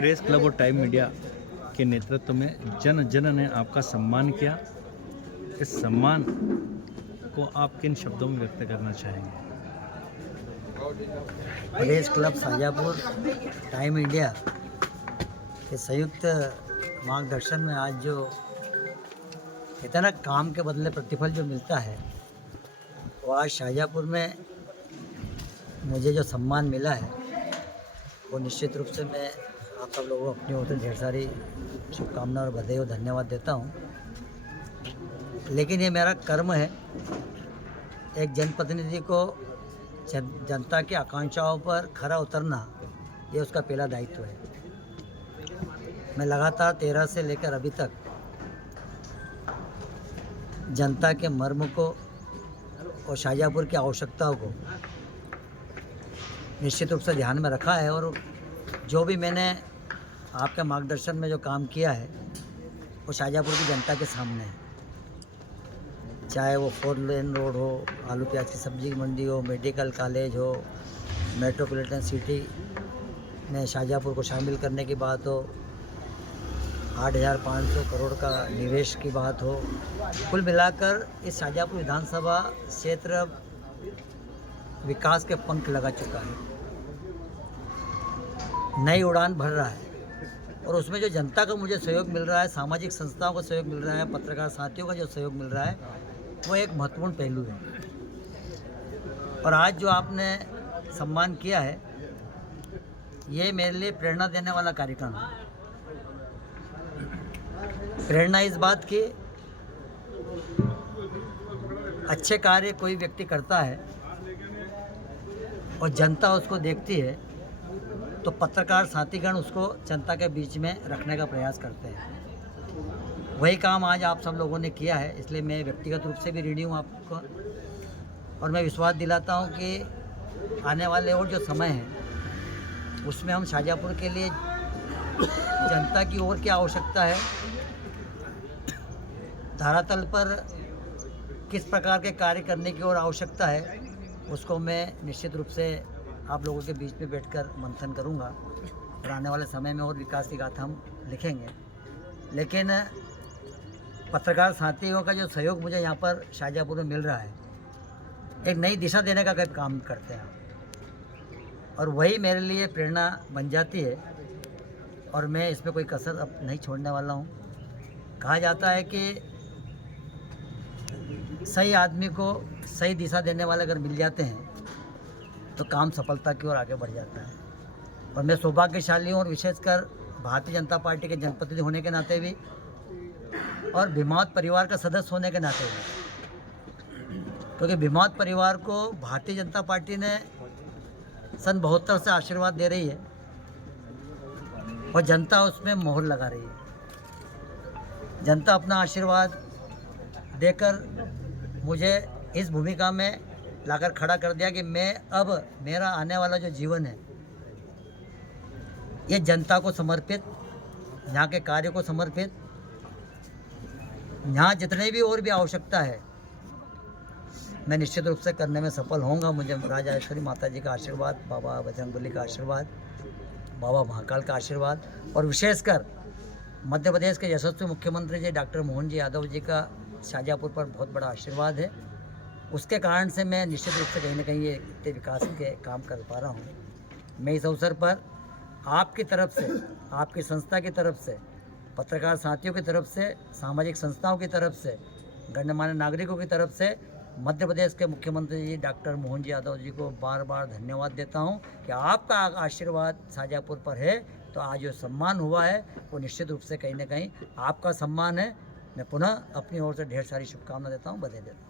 Press club और time media के नेतृत्व में जन जन ने आपका सम्मान किया। इस सम्मान को आप किन शब्दों में व्यक्त करना चाहेंगे? Press club Shajapur time India के संयुक्त मार्गदर्शन में आज जो इतना काम के बदले प्रतिफल जो मिलता है, वो आज शाजापुर में मुझे जो सम्मान मिला है, वो निश्चित रूप से मैं आप सब लोगों को अपनी ओर से ढेर सारी शुभकामनाएं और बधाई और धन्यवाद देता हूँ। लेकिन ये मेरा कर्म है, एक जनप्रतिनिधि को जनता की आकांक्षाओं पर खरा उतरना, ये उसका पहला दायित्व है। मैं लगातार 13 से लेकर अभी तक जनता के मर्म को और शाजापुर की आवश्यकताओं को निश्चित रूप से ध्यान में रखा है, और जो भी मैंने आपके मार्गदर्शन में जो काम किया है, वो शाजापुर की जनता के सामने है। चाहे वो 4 लेन रोड हो, आलू प्याज की सब्जी मंडी हो, मेडिकल कॉलेज हो, मेट्रोपॉलिटन सिटी में शाजापुर को शामिल करने की बात हो, 8,500 करोड़ का निवेश की बात हो, कुल मिलाकर इस शाजापुर विधानसभा क्षेत्र विकास के पंख लगा चुका है, नई उड़ान भर रहा है। और उसमें जो जनता का मुझे सहयोग मिल रहा है, सामाजिक संस्थाओं का सहयोग मिल रहा है, पत्रकार साथियों का जो सहयोग मिल रहा है, वो एक महत्वपूर्ण पहलू है। और आज जो आपने सम्मान किया है, ये मेरे लिए प्रेरणा देने वाला कार्यक्रम है। प्रेरणा इस बात की, अच्छे कार्य कोई व्यक्ति करता है और जनता उसको देखती है, तो पत्रकार साथीगण उसको जनता के बीच में रखने का प्रयास करते हैं। वही काम आज आप सब लोगों ने किया है, इसलिए मैं व्यक्तिगत रूप से भी ऋणी हूँ आपको। और मैं विश्वास दिलाता हूँ कि आने वाले और जो समय है, उसमें हम शाजापुर के लिए जनता की ओर क्या आवश्यकता है, धरातल पर किस प्रकार के कार्य करने की ओर आवश्यकता है, उसको मैं निश्चित रूप से आप लोगों के बीच में बैठकर मंथन करूंगा, और आने वाले समय में और विकास की गाथा हम लिखेंगे। लेकिन पत्रकार साथियों का जो सहयोग मुझे यहाँ पर शाजापुर में मिल रहा है, एक नई दिशा देने का काम करते हैं, और वही मेरे लिए प्रेरणा बन जाती है। और मैं इसमें कोई कसर अब नहीं छोड़ने वाला हूँ। कहा जाता है कि सही आदमी को सही दिशा देने वाले अगर मिल जाते हैं, तो काम सफलता की ओर आगे बढ़ जाता है। और मैं सौभाग्यशाली हूँ, और विशेषकर भारतीय जनता पार्टी के जनप्रतिनिधि होने के नाते भी, और भीमावत परिवार का सदस्य होने के नाते भी, क्योंकि भीमावत परिवार को भारतीय जनता पार्टी ने सन 72 से आशीर्वाद दे रही है, और जनता उसमें मोहर लगा रही है। जनता अपना आशीर्वाद देकर मुझे इस भूमिका में लाकर खड़ा कर दिया कि मैं अब मेरा आने वाला जो जीवन है, ये जनता को समर्पित, यहाँ के कार्य को समर्पित, यहाँ जितने भी और भी आवश्यकता है, मैं निश्चित रूप से करने में सफल होऊंगा। मुझे राजराजेश्वरी माता जी का आशीर्वाद, बाबा बजरंगबली का आशीर्वाद, बाबा महाकाल का आशीर्वाद, और विशेषकर मध्य प्रदेश के यशस्वी मुख्यमंत्री जी डॉक्टर मोहन जी यादव जी का शाजापुर पर बहुत बड़ा आशीर्वाद है। उसके कारण से मैं निश्चित रूप से कहीं ना कहीं ये इतने विकास के काम कर पा रहा हूँ। मैं इस अवसर पर आपकी तरफ से, आपकी संस्था की तरफ से, पत्रकार साथियों की तरफ से, सामाजिक संस्थाओं की तरफ से, गणमान्य नागरिकों की तरफ से मध्य प्रदेश के मुख्यमंत्री जी डॉक्टर मोहन जी यादव जी को बार बार धन्यवाद देता हूं कि आपका आशीर्वाद शाजापुर पर है, तो आज जो सम्मान हुआ है, वो निश्चित रूप से कहीं ना कहीं आपका सम्मान है। मैं पुनः अपनी ओर से ढेर सारी शुभकामनाएं देता हूं, बधाई देता हूं।